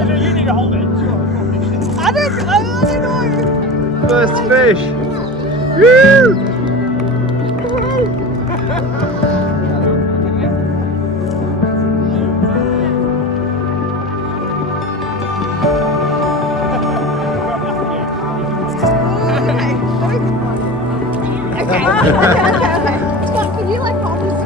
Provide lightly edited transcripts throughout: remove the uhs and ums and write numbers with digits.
You need to hold it. I don't know. First fish. Woo! Okay. Scott, can you like hold this?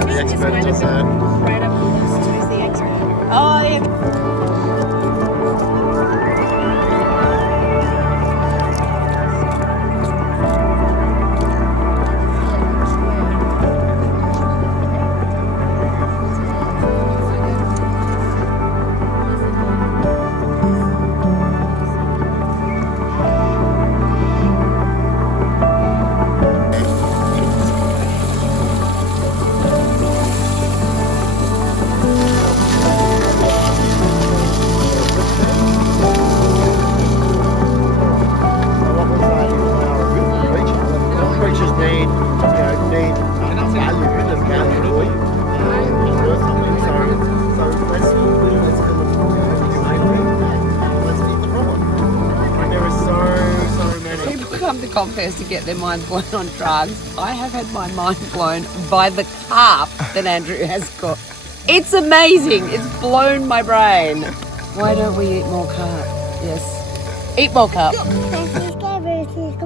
The expert just said. Right up close to the expert. Oh, yeah. Creatures need value and value. Worth something. So let's meet the problem. And there are so many. People come to Confest to get their minds blown on drugs. I have had my mind blown by the carp that Andrew has got. It's amazing. It's blown my brain. Why don't we eat more carp? Yes. Eat more carp.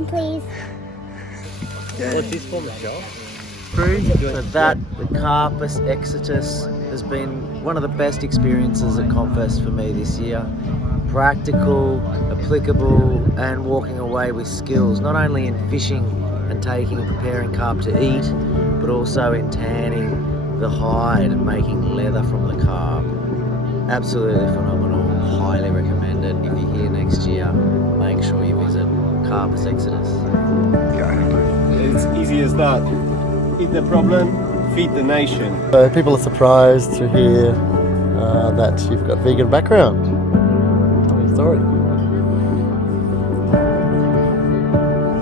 Please. What's this for, Michele? So that, the Carpe Exitus, has been one of the best experiences at Confest for me this year. Practical, applicable, and walking away with skills, not only in fishing and taking and preparing carp to eat, but also in tanning the hide and making leather from the carp. Absolutely phenomenal, highly recommended. If you're here next year, make sure you visit Carpe Exitus. It's easy as that. Eat the problem, feed the nation. So people are surprised to hear that you've got vegan background. Tell me a story.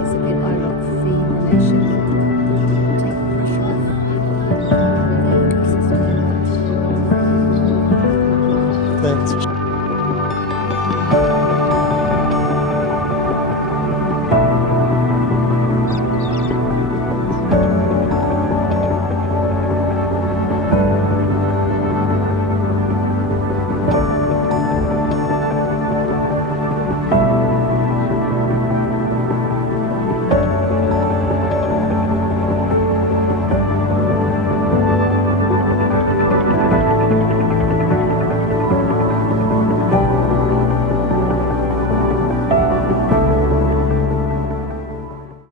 It's a bit like feed the nation, take the pressure off the ecosystem. Thanks.